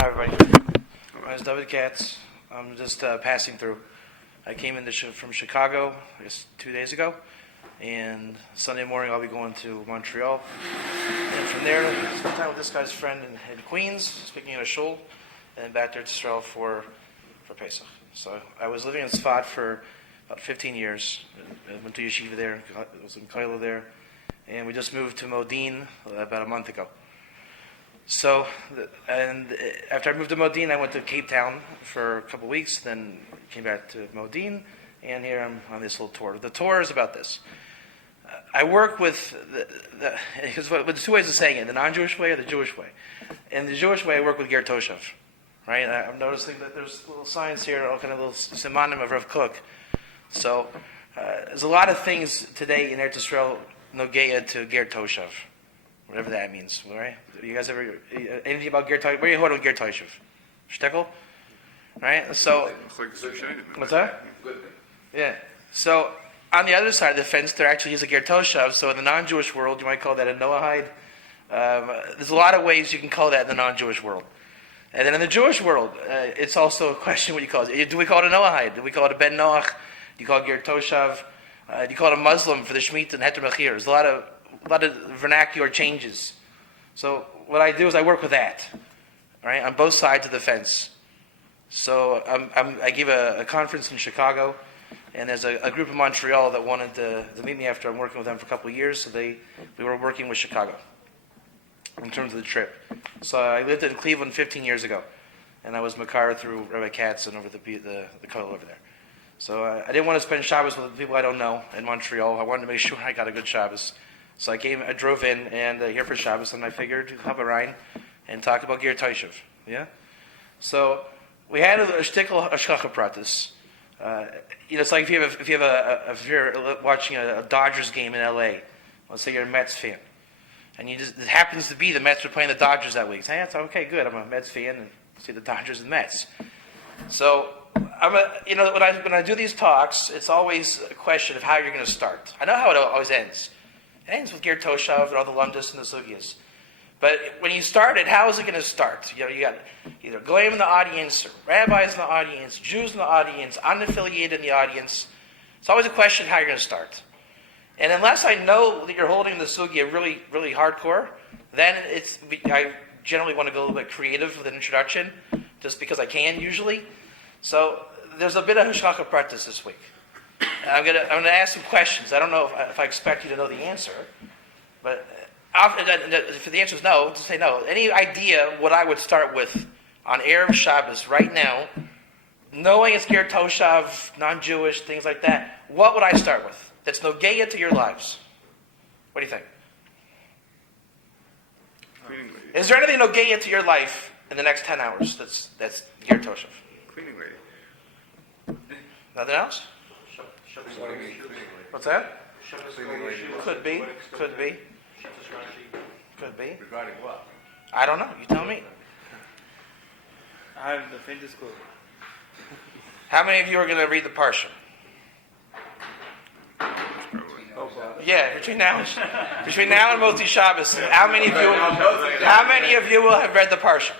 Hi, everybody. My name is David Katz. I'm just passing through. I came from Chicago, I guess 2 days ago, and Sunday morning I'll be going to Montreal. And from there, spend time with this guy's friend in Queens, speaking at a shul, and back there to Israel for Pesach. So I was living in Sfat for about 15 years. I went to yeshiva there, I was in Kaila there, and we just moved to Modin about a month ago. So, and after I moved to Modin, I went to Cape Town for a couple weeks, then came back to Modin, and here I'm on this little tour. The tour is about this. I work with, because there's two ways of saying it, the non-Jewish way or the Jewish way. In the Jewish way, I work with Ger Toshav, right? I'm noticing that there's little signs here, all kind of little simanim of Rav Kook. So, there's a lot of things today in Eretz Yisrael, Nogeya to Ger Toshav. Whatever that means, right? You guys ever anything about Ger Toshav? Where are you holding Ger Toshav? Shtekl? Right? So, what's that? Yeah. So, on the other side of the fence, there actually is a Ger Toshav. So, in the non-Jewish world, you might call that a Noahide. There's a lot of ways you can call that in the non-Jewish world. And then in the Jewish world, it's also a question what you call it. Do we call it a Noahide? Do we call it a Ben Noach? Do you call it Ger Toshav? Do you call it a Muslim for the Shemitah and Heter Mechir? There's a lot of vernacular changes. So what I do is I work with that, right, on both sides of the fence. So I gave a conference in Chicago, and there's a group in Montreal that wanted to meet me after I'm working with them for a couple of years. So we were working with Chicago in terms of the trip. So I lived in Cleveland 15 years ago, and I was Makar through Rabbi Katz and over the kollel over there. So I didn't want to spend Shabbos with people I don't know in Montreal. I wanted to make sure I got a good Shabbos. So I drove in and here for Shabbos, and I figured have a Rhine and talk about Ger Toshav. Yeah. So we had a shtickle hashkacha pratis. It's like if you're watching a Dodgers game in L.A. Let's say you're a Mets fan, and it happens to be the Mets are playing the Dodgers that week. Say, yeah, okay, good. I'm a Mets fan and see the Dodgers and Mets. So when I do these talks, it's always a question of how you're going to start. I know how it always ends. It ends with Ger Toshav and all the lumdus and the sugyas. But when you start it, how is it going to start? You got either goyim in the audience, rabbis in the audience, Jews in the audience, unaffiliated in the audience. It's always a question of how you're going to start. And unless I know that you're holding the sugya really, really hardcore, then I generally want to go a little bit creative with an introduction, just because I can usually. So there's a bit of hashkacha pratis this week. I'm gonna ask some questions. I don't know if I expect you to know the answer, but if the answer is no, just say no. Any idea what I would start with on Erev Shabbos right now, knowing it's Ger Toshav, non-Jewish, things like that, what would I start with? That's nogeya to your lives. What do you think? Is there anything nogeya to your life in the next 10 hours that's Ger Toshav? Cleaning lady. Nothing else? What's that? Could be. Regarding what? I don't know. You tell me. I have the faintest clue. How many of you are going to read the Parsha? Yeah, between now and Moti Shabbos, how many of you will have read the Parsha?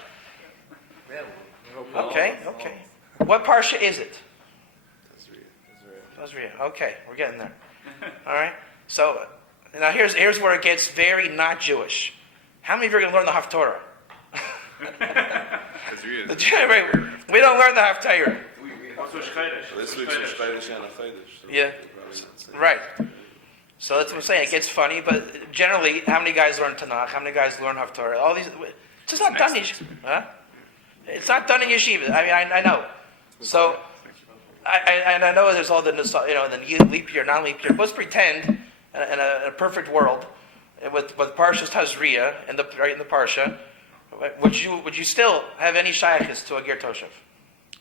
Okay. What Parsha is it? Okay, we're getting there. All right. So now here's where it gets very not Jewish. How many of you are going to learn the Haftorah? We don't learn the Haftorah. Yeah. Right. So that's what I'm saying. It gets funny, but generally, how many guys learn Tanakh? How many guys learn Haftorah? All these. It's just not done in yeshiva. Huh? It's not done in yeshiva. I mean, I know. So. I know there's all the leap year, non-leap year. Let's pretend in a perfect world with Parshas Tazria in the Parsha, would you still have any shayachis to a Ger Toshav?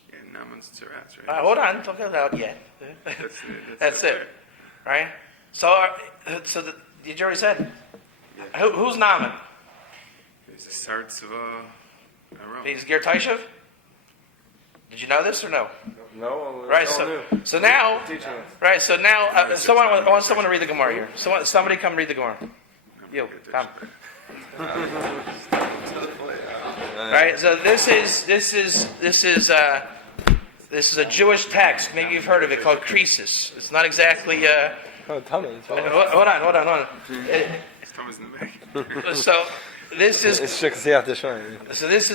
Yeah, Naaman's Tzeratz, right? Hold on, don't get it out yet. That's it, right? So the jury said, yeah. Who's Naaman? He's Sar Tzva Aram. He's Ger Toshav? Did you know this or no? No. Right. So now, I want someone to read the Gemara here. Somebody come read the Gemara. You come. Right. So this is a Jewish text. Maybe you've heard of it, called Croesus. It's not exactly. Tell me. Hold on. His thumb is in the back. So this is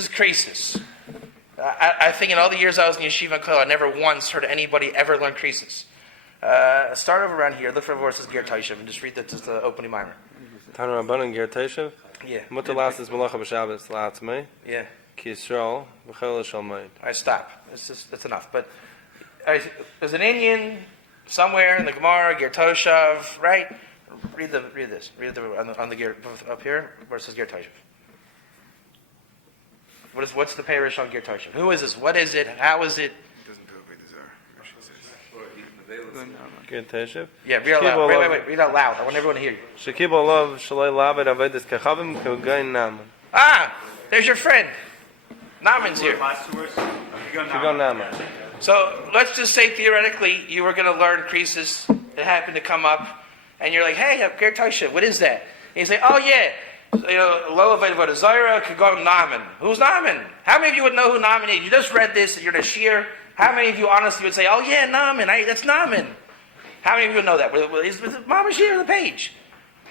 Croesus. I think in all the years I was in yeshiva and kollel, I never once heard anybody ever learn Croesus. Start over around here. Look for verses Ger Toishav and just read the opening mimer. Tanu Rabbanan Ger Toishav. Yeah. Mutter last is Malacha b'Shabbos la'atzmei. Yeah. Ki Yisrael v'chol Shalmei. I stop. That's enough. But there's an Indian somewhere in the Gemara, Ger Toshav, right? Read this. Read on the Ger up here versus Ger Toshav. What's the parish on Ger Toshav? Who is this? What is it? How is it? It doesn't do it desire. Ger Toishav. Yeah, read out loud. Wait. Read out loud. I want everyone to hear you. Shekibol lov shaloi lavid avedis kachavim k'ugayin naman. Ah, there's your friend. Naaman's here. Kigon naman. So let's just say theoretically you were going to learn Croesus. It happened to come up, and you're like, "Hey, Ger Toshav, what is that?" And you say, "Oh yeah, lo avodah zara kagon Naaman." Who's Naaman? How many of you would know who Naaman is? You just read this, and you're in a shir. How many of you honestly would say, "Oh yeah, Naaman, that's Naaman"? How many of you would know that? Is Mama's here on the page?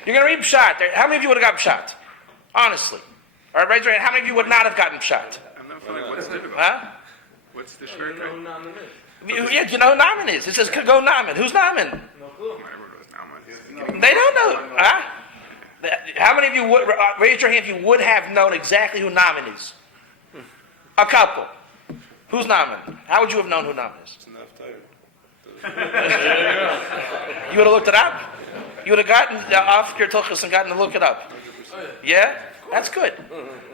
You're going to read Pshat. How many of you would have got Pshat? Honestly. All right, raise your hand. How many of you would not have gotten Pshat? I'm not feeling what's difficult. Huh? What's the short guy? Yeah, you know who Naaman is. It says, go Naaman. Who's Naaman? My word was Naaman. They don't know. Huh? How many of you would, raise your hand if you would have known exactly who Naaman is? A couple. Who's Naaman? How would you have known who Naaman is? You would have looked it up? You would have gotten off your tuchus and gotten to look it up. Yeah? That's good.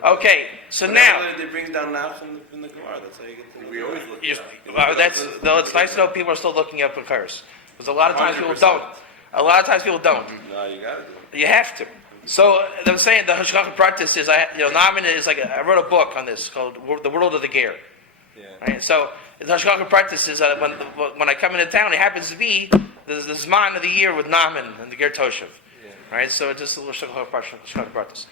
Okay, so now... It brings down now from the Gemara. That's how you get to... We always look it up. Though it's nice to know people are still looking up Akaris. Because a lot of times people don't. No, you got to do it. You have to. So I'm saying the Hashgacha practice is, Naaman is like, I wrote a book on this called The World of the Ger. Yeah. Right? So the Hashgacha practice is when I come into town, it happens to be the Zman of the year with Naaman and the Ger Toshav. Yeah. Right? So it's just a little Hashgacha practice.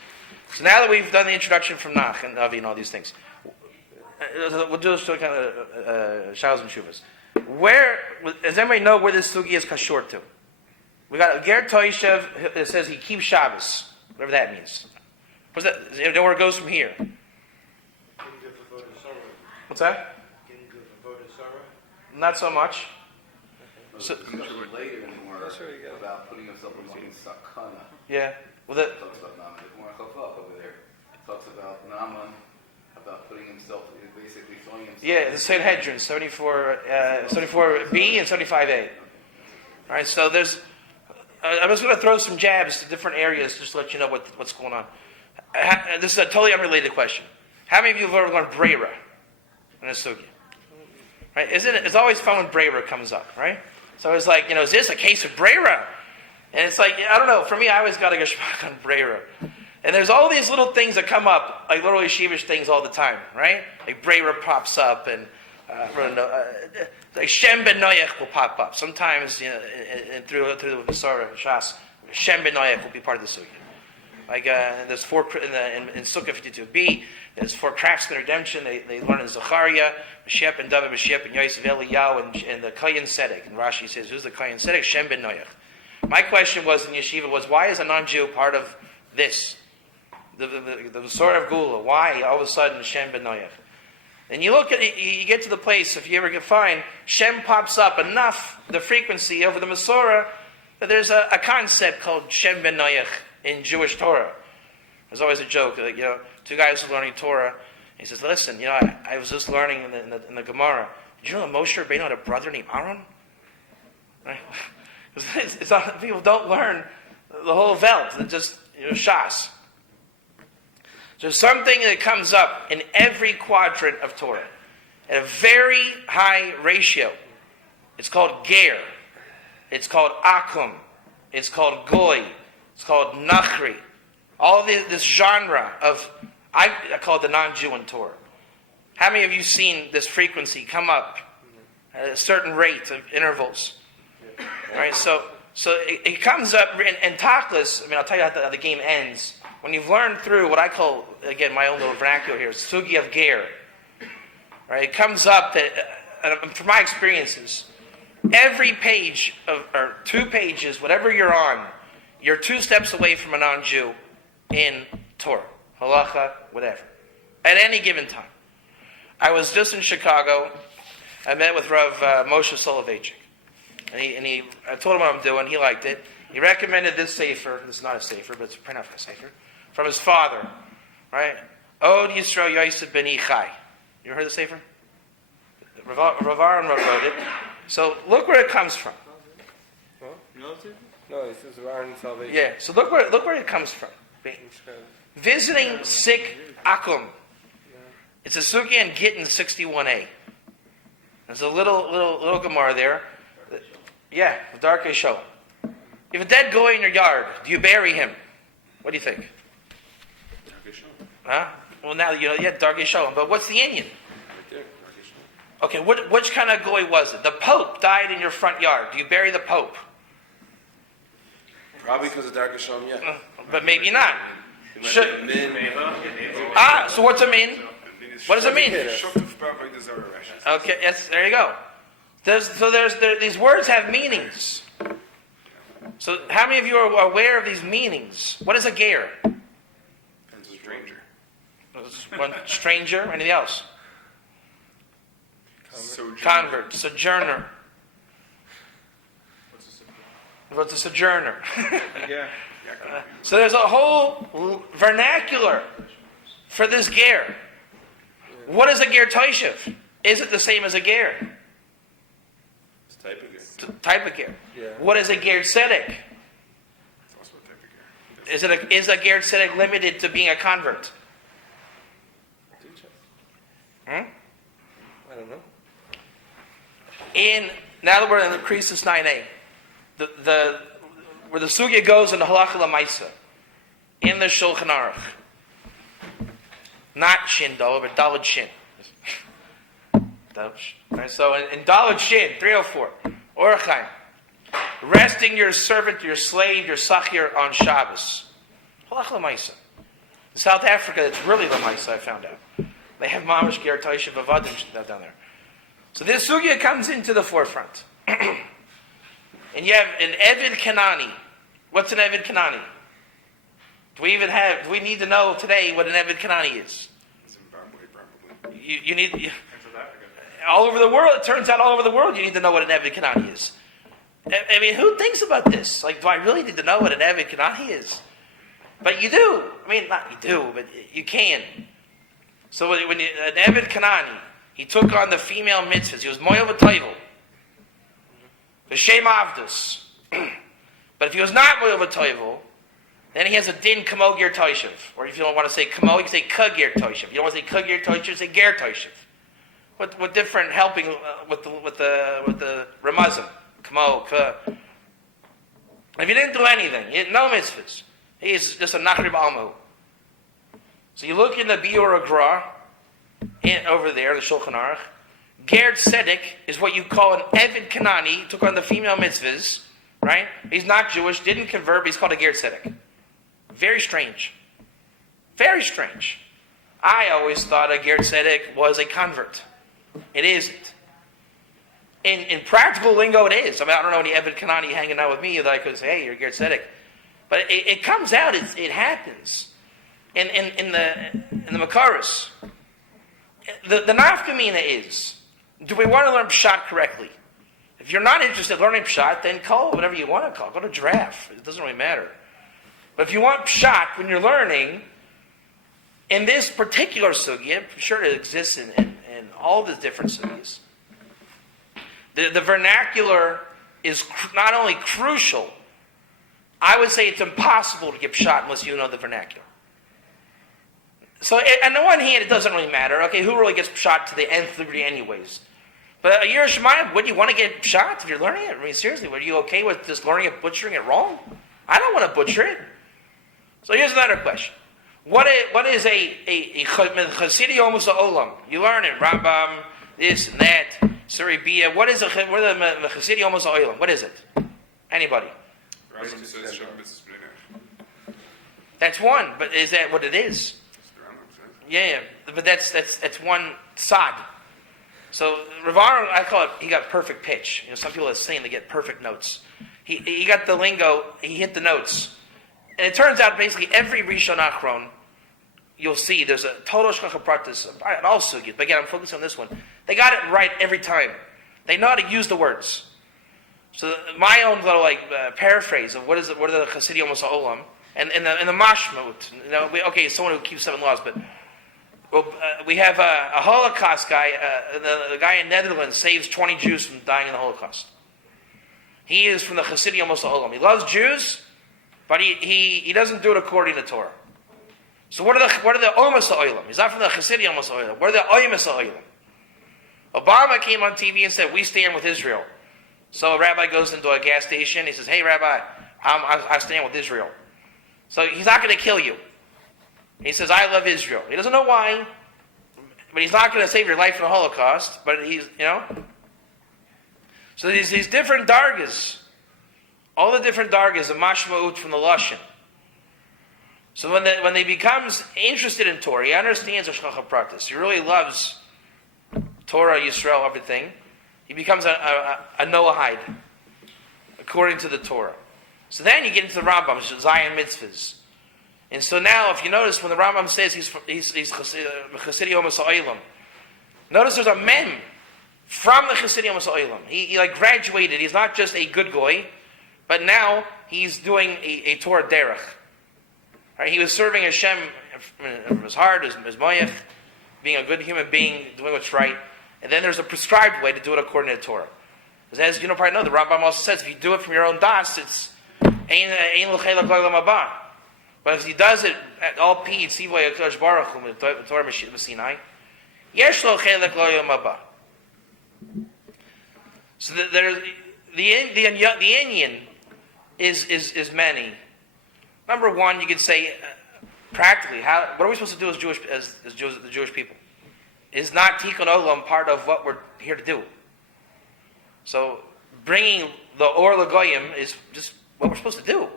So now that we've done the introduction from Nach and Avi and all these things, we'll do this to kind of Shals and Shuvas. Does anybody know where this sugi is kashor to? We got Ger Toshav. It says he keeps Shabbos, whatever that means. What's that? You know where it goes from here? What's that? Not so much. So, later in the Gemara about putting himself among sakana. yeah. Well, that. It talks about Naaman. The Gemara Chafaf over there. It talks about Naaman, about putting himself, basically throwing himself. Yeah, the same Hedron, 74B and 75A. All right, so there's. I'm just going to throw some jabs to different areas just to let you know what's going on. This is a totally unrelated question. How many of you have ever learned Breira in a sugi? Right? It's always fun when Breira comes up, right? So it's like, is this a case of Breira? And it's like, I don't know, for me, I always got to go shpach on Breira. And there's all these little things that come up, like little yeshivish things all the time, right? Like Breira pops up, and like Shem Ben Noach will pop up. Sometimes, through the Masora, Shas, Shem Ben Noach will be part of the sugi. Like there's four in Sukkah 52b. There's 4 crafts in redemption. They learn in Zechariah, Mashiach and David, Mashiach and Yosef Eliyahu, and the Kayin Sedek. And Rashi says, "Who's the Kayin Sedek?" Shem Ben Noach. My question was in yeshiva was, why is a non-Jew part of this? The sort of Gula. Why all of a sudden Shem Ben Noach? And you look at it, you get to the place, if you ever can find, Shem pops up enough, the frequency over the Masorah, that there's a concept called Shem Ben Noach in Jewish Torah. There's always a joke, like, 2 guys were learning Torah. And he says, listen, I was just learning in the Gemara. Did you know that Moshe Rabbeinu had a brother named Aaron? Right? It's not, people don't learn the whole Welt. They're just, Shas. There's something that comes up in every quadrant of Torah at a very high ratio. It's called Ger. It's called Akum. It's called Goy. It's called Nachri. All of this genre of, I call it the non-Jew in Torah. How many of you seen this frequency come up at a certain rate of intervals? Right, so it comes up, and Tachlis, I'll tell you how the game ends. when you've learned through what I call, again, my own little vernacular here, sugi of ger, right? It comes up that, from my experiences, every page or 2 pages, whatever you're on, you're 2 steps away from a non-Jew in Torah, halacha, whatever, at any given time. I was just in Chicago. I met with Rav Moshe Soloveitchik. And I told him what I'm doing. He liked it. He recommended this sefer. This is not a sefer, but it's a print of a sefer. From his father. Right? Od Yisrael Yosef Ben Ichai. You ever heard the sefer? Rav Aaron wrote it. So look where it comes from. No, it says Aaron Salvation. Yeah, so look where it comes from. Visiting sick Akum. It's a Suki and Gittin 61a. There's a little Gemara there. Yeah, the Darkei show. You have a dead guy in your yard. Do you bury him? What do you think? Huh? Well, now you know. Yeah, Darkei show. But what's the Indian? Okay, which kind of guy was it? The Pope died in your front yard. Do you bury the Pope? Probably because of Dark Hashem, yeah. But maybe not. So what's a min? What does it mean? Okay, yes, there you go. There's these words have meanings. So how many of you are aware of these meanings? What is a ger? It's a stranger. One stranger, anything else? Convert, sojourner. What's a sojourner? Yeah. So there's a whole vernacular for this ger. What is a ger toishev? Is it the same as a ger? It's type of It's a type of ger. Yeah. What is a ger tzedek? It's also a type of gear. Is a ger tzedek limited to being a convert? I don't know. Now that we're in the Krisis 9a, where the sugya goes in the halacha l'maisa, in the Shulchan Aruch, not shin though, but daled shin. Right, so in daled shin 304, Orchaim, resting your servant, your slave, your sachir on Shabbos, halacha l'maisa. In South Africa, it's really l'maisa. I found out they have mamash ger toishev avadim down there. So this sugya comes into the forefront. And you have an Evid Kanani. What's an Evid Kanani? Do we need to know today what an Evid Kanani is? Zimbabwe, probably. You need... all over the world, it turns out all over the world you need to know what an Evid Kanani is. I mean, who thinks about this? Like, do I really need to know what an Evid Kanani is? But you do. I mean, not you do, but you can. So an Evid Kanani, he took on the female mitzvahs. He was Moyav V'Toivel. V'Shem Avdus. But if he was not Moyav V'Toivel, then he has a din Kamo Ger Toishev. Or if you don't want to say Kamo, you can say Ka Ger Toishev. You don't want to say Ka Ger Toishev, say Ger Toishev. What different helping with the Ramazim? Kamo, Ka. If he didn't do anything, he had no mitzvahs. He is just a Nachrib Almu. So you look in the Biur Agra, over there, the Shulchan Aruch, Ger Tzedek is what you call an Evid Kanani. He took on the female mitzvahs, right? He's not Jewish, didn't convert, but he's called a Ger Tzedek. Very strange. Very strange. I always thought a Ger Tzedek was a convert. It isn't. In practical lingo, it is. I mean, I don't know any Evid Kanani hanging out with me that I could say, hey, you're a Ger Tzedek. But it comes out, it happens. In the Makaris. The nafkamina is, do we want to learn Pshat correctly? If you're not interested in learning Pshat, then call it whatever you want to call it. Go to draft. It doesn't really matter. But if you want Pshat when you're learning, in this particular sugya, I'm sure it exists in all the different sugyas, the vernacular is not only crucial, I would say it's impossible to get Pshat unless you know the vernacular. So, on the one hand, it doesn't really matter. Okay, who really gets Pshat to the nth degree anyways? But a Yerush Shemayim, would you want to get Pshat if you're learning it? I mean, seriously, are you okay with just learning it, butchering it wrong? I don't want to butcher it. So here's another question. What is a Chasidi Omus Olam? You learn it, Rambam, this and that, Suri Bia. What is a Chasidi Omus Olam? What is it? Anybody? That's one, but is that what it is? Yeah, but that's one sod. So Rav Aaron, I call it, he got perfect pitch. Some people are saying they get perfect notes. He got the lingo, he hit the notes. And it turns out basically every Rishon Achron, you'll see there's a total shkacha pratis, and all sugyas. But again, I'm focusing on this one. They got it right every time. They know how to use the words. So my own little paraphrase of what are the Chassidim Olam, and the mashmut. Okay, someone who keeps 7 laws, but we have a Holocaust guy. The guy in Netherlands saves 20 Jews from dying in the Holocaust. He is from the Chassidim Olam. He loves Jews, but he doesn't do it according to Torah. So what are the Omas Olam? He's not from the Chassidim Olam. What are the Omas Olam? Obama came on TV and said, "We stand with Israel." So a rabbi goes into a gas station. He says, "Hey, Rabbi, I stand with Israel." So he's not going to kill you. He says, "I love Israel." He doesn't know why, but he's not going to save your life in the Holocaust. But So these different dargas, all the different dargas, the mashma'ut from the lashon. So when they becomes interested in Torah, he understands the shkacha pratis. He really loves Torah, Yisrael, everything. He becomes a Noahide, according to the Torah. So then you get into the Rambam, Zion mitzvahs. And so now, if you notice, when the Rambam says he's Chassidi Omas Ha'olam, notice there's a mem from the Chassidi Omas Ha'olam. He graduated. He's not just a good goy, but now he's doing a Torah derech. Right? He was serving Hashem from his heart, his moyach, being a good human being, doing what's right. And then there's a prescribed way to do it according to Torah. Because as you probably know, the Rambam also says, if you do it from your own das, it's ein l'chei l'kol l'mabah. But if he does it at all P, Tzivoy HaKadosh Baruch Hu, Torah Sinai, yesh lo chelek lo l'mabah. So the Inyan is many. Number one, you could say practically, what are we supposed to do as the Jewish people? Is not Tikkun Olam part of what we're here to do? So bringing the Or L'Goyim is just what we're supposed to do.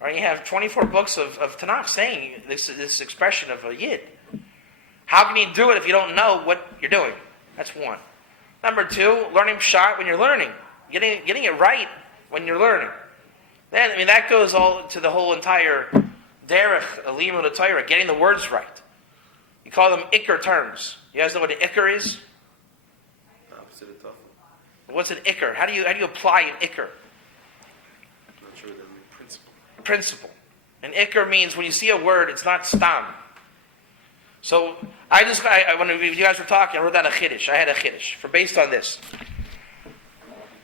Right? You have 24 books of Tanakh saying this expression of a Yid. How can you do it if you don't know what you're doing? That's one. Number two, learning Pshat when you're learning. Getting it right when you're learning. Then, that goes all to the whole entire derech, alimut Torah, getting the words right. You call them ikr terms. You guys know what an ikr is? Opposite of tough. What's an ikr? How do you apply an ikr? Not sure what that means. Principle. An ikr means when you see a word, it's not stam. So when you guys were talking, I wrote down a chiddush. I had a chiddush based on this.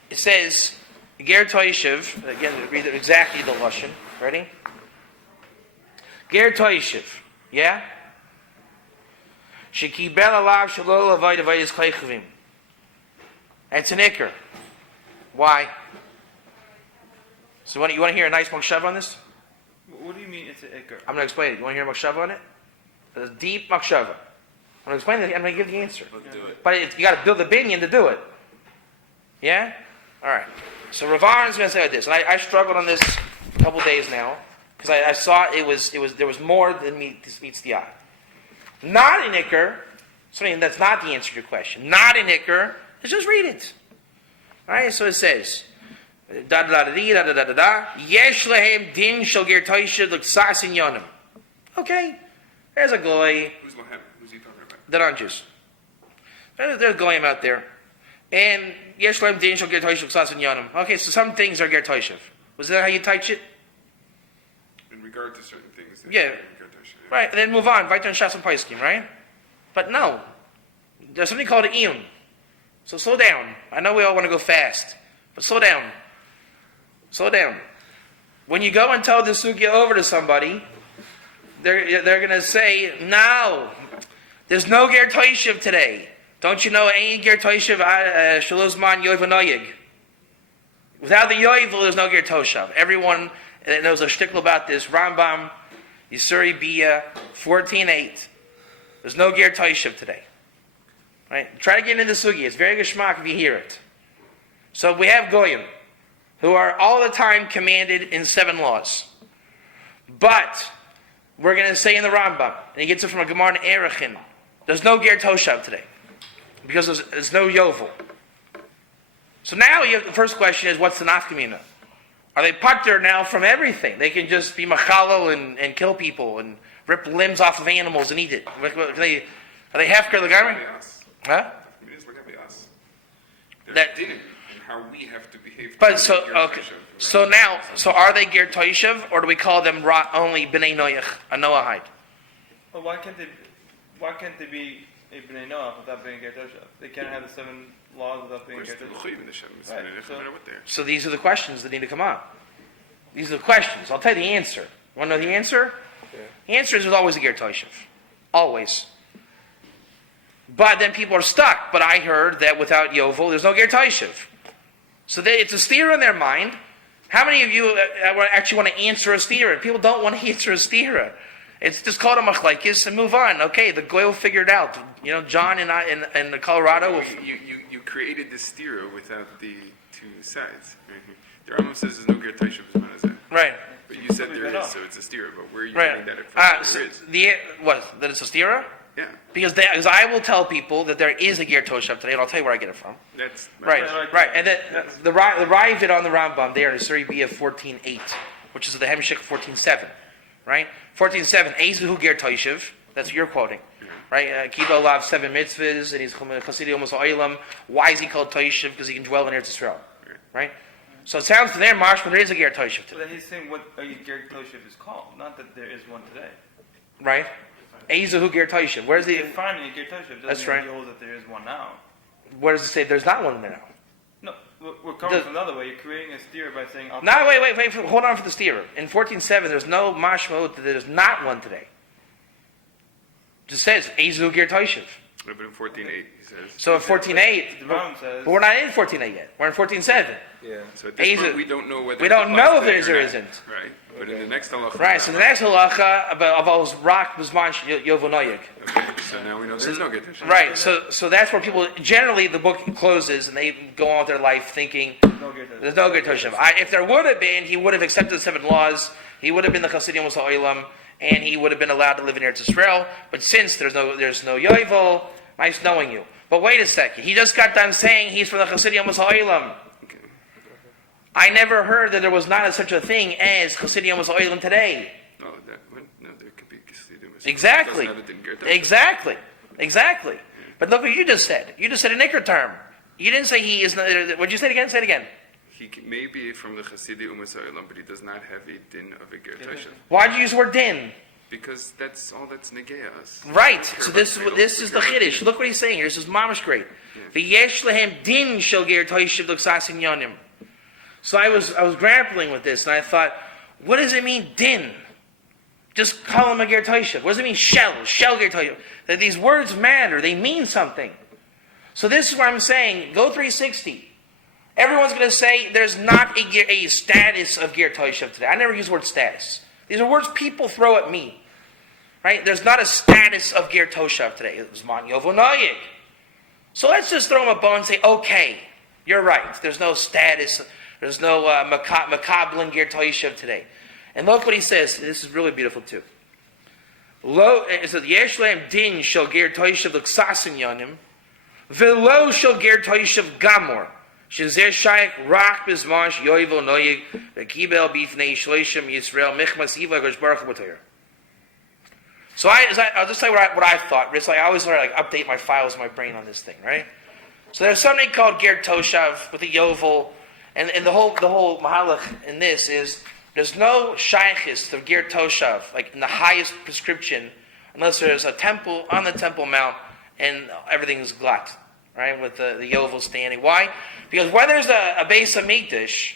It says, Ger Toishiv, again, read it exactly the lashon. Ready? Ger Toishiv, yeah? Shekibel alav shalol avoid avoidis chaychavim. It's an ikr. Why? So you want to hear a nice makshav on this? What do you mean it's an ikr? I'm going to explain it. You want to hear a makshav on it? A deep makshav. I'm going to explain it. I'm going to give the answer. Let's do it. But you got to build the binyan to do it. Yeah? All right. So Rav Aaron's going to say like this, and I struggled on this a couple days now because I saw there was more than meets the eye. Not an ikr, something that's not the answer to your question. Not an ikr. Let's just read it. All right. So it says, da da da da da da da da. Yesh lehem din shel ger toishiv l'ksas inyonim. Okay. There's a goy. Who's Lohem? Who's he talking about? That aren't Jews. There's goyim out there. And yesh lehem din shel ger toishiv l'ksas inyonim. Okay, so some things are ger toishiv. Was that how you touch it? In regard to certain things. Yeah. Right, and then move on. Vaiter and Shas and Paiskim, right? But no. There's something called an iyun. So slow down. I know we all want to go fast. But slow down. Slow down. When you go and tell the sugya over to somebody, they're going to say, no, there's no ger toishiv today. Don't you know, ain't ger toishiv shalozman yoiv anoyig. Without the yoivel, there's no ger toshav. Everyone knows a shtickle about this. Rambam, Yisuri Bia, 14:8. There's no ger toishiv today. Right? Try to get into sugi. It's very geschmack if you hear it. So we have goyim, who are all the time commanded in 7 laws. But we're going to say in the Rambam, and he gets it from a Gemara in Erechin, there's no Ger Toshav today. Because there's no Yovel. So now the first question is, what's the nafkamina? Are they patur now from everything? They can just be machalo and kill people and rip limbs off of animals and eat it. Are they hefker legamri? Huh? That didn't, and how we have to behave. But so okay. So now, are they ger toishav, or do we call them only bnei noach, a Noahide? Well, why can't they be a bnei Noach without being ger toshav? They can't have the 7 laws without being ger toshav. So these are the questions that need to come up. These are the questions. I'll tell you the answer. You want to know the answer? Yeah. The answer is there's always a ger toishav, always. But then people are stuck. But I heard that without Yovel, there's no ger toishav. So it's a steer in their mind. How many of you actually want to answer a steer? People don't want to answer a steer. It's just called a machlaikis and move on. Okay, the goy will figure it out. You know, John and I in Colorado. You created this stira without the 2 sides. The Rambam says there's no ger toishav. Right. But you said there is, so it's a stira. But where are you getting that from? That it's a stira? Yeah. Because I will tell people that there is a ger toshav today, and I'll tell you where I get it from. That's Right. And then the Ravid on the Rambam there in Suri B of 14.8, which is the Hemshik 14.7, right? 14.7, Ezuhu ger toshav. That's what you're quoting, right? Kibo Lav 7 mitzvahs, and he's Chasidi almost Oilam. Why is he called toshav? Because he can dwell in Eretz Yisrael, right? So it sounds to them, Mashma, there is a ger toshav So today, then he's saying what a ger toshav is called, not that there is one today. right? Ezuhu ger toshav. Where's the? Defining a ger toshav doesn't That's right. mean he holds that there is one now. Where does it say there's not one now? No, we're coming from another way. You're creating a steer by saying... No, wait, hold on for the steer. In 14.7, there's no mashmot that there's not one today. It just says, Ezu Ger Toshav. But in 14.8, he says. So in 14.8, The Rambam says... but we're not in 14.8 yet. We're in 14.7. Yeah. So at this point, we don't know whether We don't it know if applies there today is or not. isn't. Right. But in the next halacha. Right, so the next halacha about those rock bizman yovonoyik. Okay, so now we know there's no get toshav. Right, so that's where people, generally the book closes and they go on with their life thinking, there's no ger toshav. If there would have been, he would have accepted the 7 laws, he would have been the Chassidim Olam, and he would have been allowed to live in Eretz Yisrael. But since there's no yovel, nice knowing you. But wait a second, he just got done saying he's from the Chassidim Olam. I never heard that there was not such a thing as Chassidim Olam today. No, there could be Chassidim. Exactly. Doesn't have it in ger toshav. Exactly. But look what you just said. You just said an ikr term. You didn't say he is. What'd you say it again? Say it again. He may be from the Chassidim Olam, but he does not have a din of a ger toshav. Why'd you use the word din? Because that's all that's negeas. Right. So this is the chiddush. Look what he's saying here. This is mamish great. V'yesh lehem din shel ger toshav l'ksas inyanim. So I was grappling with this, and I thought, what does it mean, din? Just call him a ger toshav. What does it mean, shel ger toshav? That these words matter. They mean something. So this is what I'm saying. Go 360. Everyone's going to say there's not a status of ger toshav today. I never use the word status. These are words people throw at me. Right? There's not a status of ger toshav today. It was man yovonoyig. So let's just throw him a bone and say, okay, you're right. There's no status. There's no makablin ger toshav today. And look what he says. This is really beautiful too. It says, yesh lehem din shel ger toshav l'ksasin yanim, v'lo shel ger toshav gamor, shezeh shayek rak bizman yoyvo noyig, v'kibel bifnei shloishim Yisrael michmas iva gosh baruch b'toyer. So I'll just say what I thought. It's like I always want to update my files in my brain on this thing, right? So there's something called ger toshav with the yovel. And the whole mahalach in this is there's no shaykhis of ger toshav, like in the highest prescription, unless there's a temple on the Temple Mount and everything is glatt, right? With the yovel standing. Why? Because when there's a base of mikdash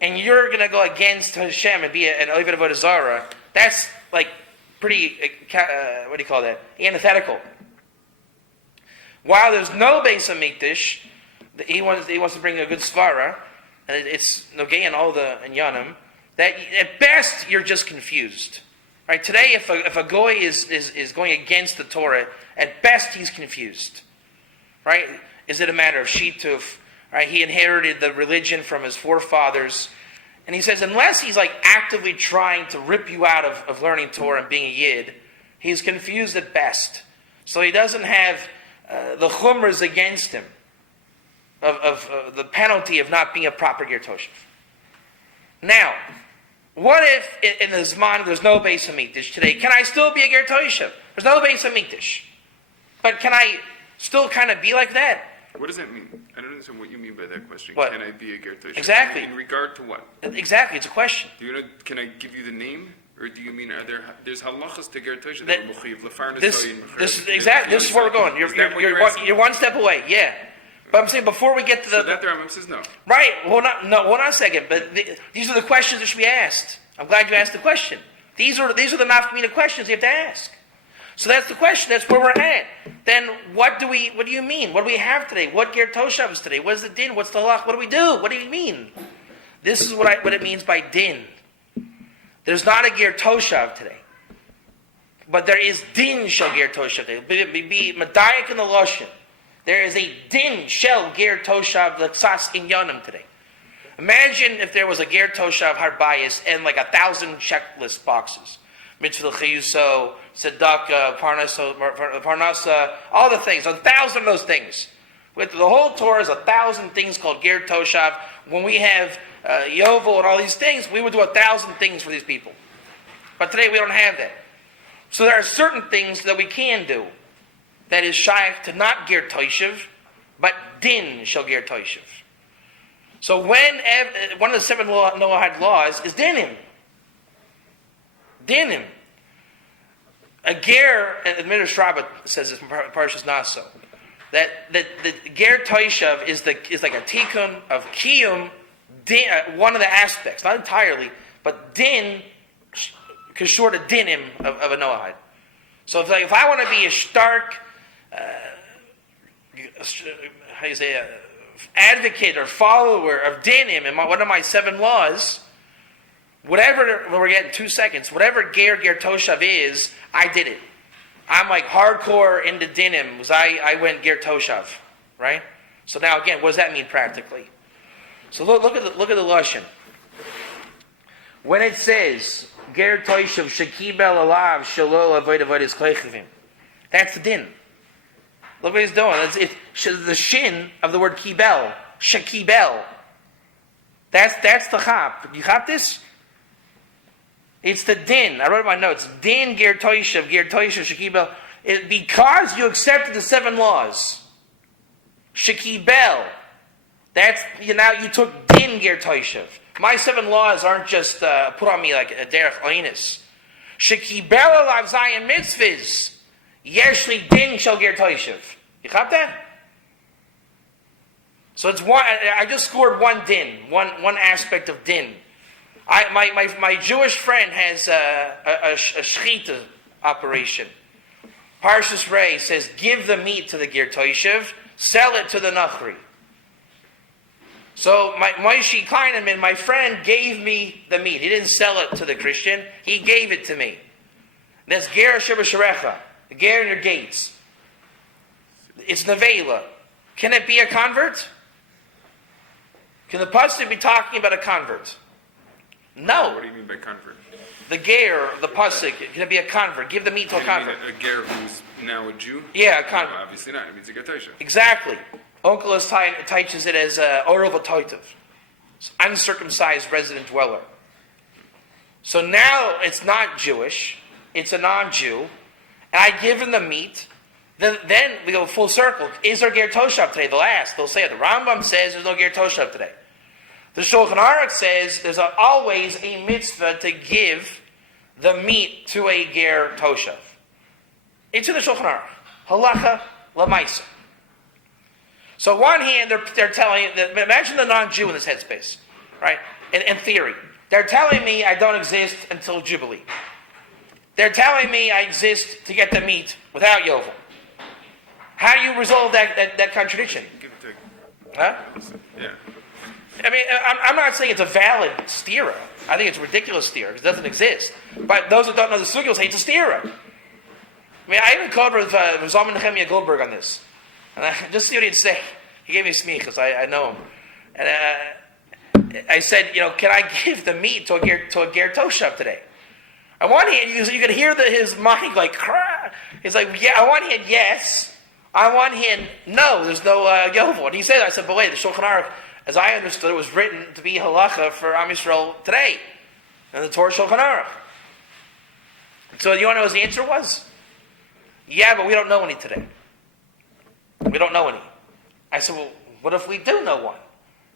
and you're going to go against Hashem and be an Ovid Avodah Zarah, that's like pretty what do you call that? Antithetical. While there's no base of mikdash, he wants to bring a good svara. And it's nogay and all the inyanim, that at best you're just confused. Right? Today, if a goy is going against the Torah, at best he's confused. Right? Is it a matter of shituf? Right? He inherited the religion from his forefathers, And he says, unless he's like actively trying to rip you out of learning Torah and being a Yid, he's confused at best. So he doesn't have the chumras against him of the penalty of not being a proper Ger Toshav. Now, what if in his mind there's no Beis Hamikdash today? Can I still be a Ger Toshav? There's no Beis Hamikdash. But can I still kind of be like that? What does that mean? I don't understand what you mean by that question. What? Can I be a Ger Toishav? Exactly. In regard to what? Exactly, it's a question. Do you know? Can I give you the name, or do you mean there's halachas to Ger Toishav That- that are mechuyev lefarnas This toyin mechuyev? this is where we're going. Is that what you're asking? You're one step away, yeah. But I'm saying before we get to So that the Rambam says no. right, hold on a second. But these are the questions that should be asked. I'm glad you asked the question. These are the nafkamina questions you have to ask. So that's the question. That's where we're at. Then what do you mean? What do we have today? What Ger Toshav is today? What is the din? What's the halach? What do we do? What do you mean? This is what it means by din. There's not a Ger Toshav today, but there is din shel Ger Toshav today. Be medayik in the lashon. There is a din shel Ger Toshav l'ksas inyanim today. Imagine if there was a Ger Toshav harbayis and like 1,000 checklist boxes. Mitzvah l'chiyuso, tzedakah, parnasa, all the things. 1,000 of those things. With the whole Torah is 1,000 things called Ger Toshav. When we have Yovel and all these things, we would do 1,000 things for these people. But today we don't have that. So there are certain things that we can do that is shaykh to not Ger Toshav, but din shall Ger Toshav. So one of the 7 Noahide laws is dinim. Dinim. A ger, and the Midrash Rabbah says this in Parshas Naso, that the Ger Toshav is like a tikkun of kiyum, din, one of the aspects, not entirely, but din, kashur to dinim of a Noahide. So if I want to be a stark, how you say, advocate or follower of dinim in one of my 7 laws, whatever, we're getting 2 seconds, whatever Ger Toshav is, I did it. I'm like hardcore into dinim, because I went Ger Toshav, right? So now again, what does that mean practically? So look at the lashon. When it says Ger Toshav shekibel alav shalol avoid avodas koichavim, that's the din. Look what he's doing. It's the shin of the word kibel, shekibel. That's the chap. You chap this? It's the din. I wrote in my notes. Din Ger Toshav shekibel. Because you accepted the 7 laws. Shekibel. That's you took din Ger Toshav. My 7 laws aren't just put on me like a derech oinus. Shekibel alav zayin mitzvahs. Yeshli din shel Ger Toshav. You got that? So it's one. I just scored one din, one aspect of din. My Jewish friend has a shechita operation. Parshas Rei says, give the meat to the Ger Toshav, sell it to the Nachri. So Moshe Kleineman, my friend, gave me the meat. He didn't sell it to the Christian. He gave it to me. That's Ger Shebasharecha, the Ger in your gates. It's Nevela. Can it be a convert? Can the pasuk be talking about a convert? No. What do you mean by convert? The ger, the pasuk, can it be a convert? Give the meat to a convert. A ger who's now a Jew? Yeah, a convert. No, obviously not. It means a Ger Toshav. Exactly. Onkelos teaches it as Orov Toitiv, uncircumcised resident dweller. So now it's not Jewish, it's a non-Jew, and I give him the meat. Then we go full circle. Is there Ger Toshav today? They'll ask. They'll say it. The Rambam says there's no Ger Toshav today. The Shulchan Aruch says there's always a mitzvah to give the meat to a Ger Toshav. It's in the Shulchan Aruch. Halacha lamaisa. So on one hand, they're telling you, imagine the non-Jew in this headspace, right? In theory. They're telling me I don't exist until Jubilee. They're telling me I exist to get the meat without Yovel. How do you resolve that contradiction? Give it to Huh? Yeah. I mean, I'm not saying it's a valid stira. I think it's a ridiculous stira because it doesn't exist. But those who don't know the sugya will say it's a stira. I mean, I even called with Zalman Nehemiah Goldberg on this. And just see what he'd say. He gave me smichas. I know him. I said, can I give the meat to a Ger Toshav today? On one hand, you could hear his mind like, cry. He's like, yeah, on one hand, yes. On one hand, no, there's no Yovel. And he said, I said, but wait, the Shulchan Aruch, as I understood, it was written to be halacha for Am Yisrael today. And the Torah Shulchan Aruch. So you want to know what his answer was? Yeah, but we don't know any today. We don't know any. I said, well, what if we do know one?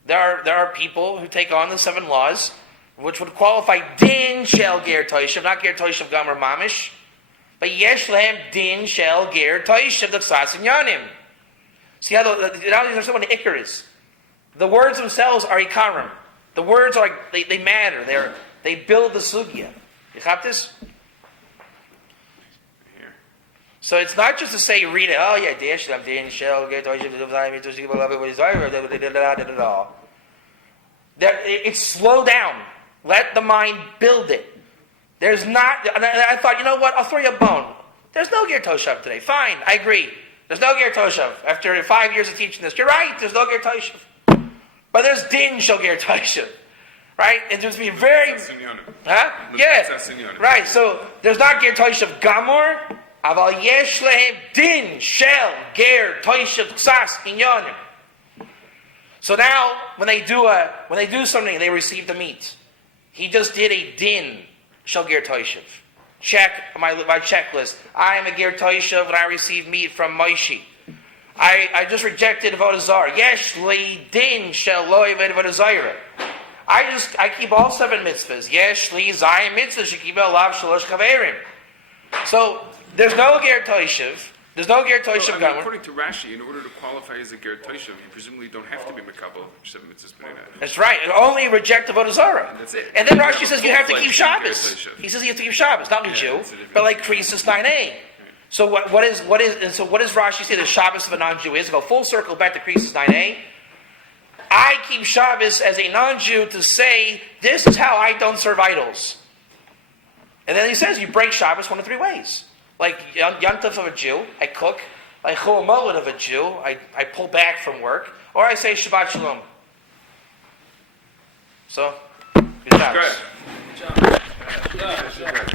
There are people who take on the 7 laws, which would qualify din shel ger toishav, not ger toishav gamer mamish, but yesh lehem din shel ger toishav d'ksas inyanim. See how there's what an ikar is. The words themselves are ikarim. The words are they matter. They build the sugya. You got this? So it's not just to say, read it, oh yeah, din shel ger toishav it's slow down. Let the mind build it. There's not, and I thought, you know what, I'll throw you a bone. There's no Ger Toshav today. Fine, I agree. There's no Ger Toshav. After 5 years of teaching this, you're right, there's no Ger Toshav. But there's din shel Ger Toshav. Right? And there's be very... Huh? Yeah. Right, so there's not Ger Toshav Gamor, aval yesh lehem din shel Ger Toshav ksas inyanim. So now, when they do something, they receive the meat. He just did a din shel ger toishav. Check my checklist. I am a ger toishav when I receive meat from Moshe. I just rejected avodah zarah. Yesh li din shel lo avodah zarah. I keep all 7 mitzvahs. Yesh li zayim mitzvah shekiba alav shalosh chaverim. So there's no ger toishav. There's no Ger Toshav Gamer. According to Rashi, in order to qualify as a Ger Toshav, you presumably don't have to be Makabel 7 mitzvahs b'nei. That's right. And only reject avodah zarah. And that's it. And then Rashi says you have to keep Shabbos. He says you have to keep Shabbos, not a Jew, but like Krisis 9a. So what is Rashi say the Shabbos of a non-Jew is? Go full circle back to Krisis 9a. I keep Shabbos as a non-Jew to say this is how I don't serve idols. And then he says you break Shabbos 1 of 3 ways. Like Yontif of a Jew, I cook. Like Chol Moed of a Jew, I pull back from work. Or I say Shabbat Shalom. So, good job. Good. Good job.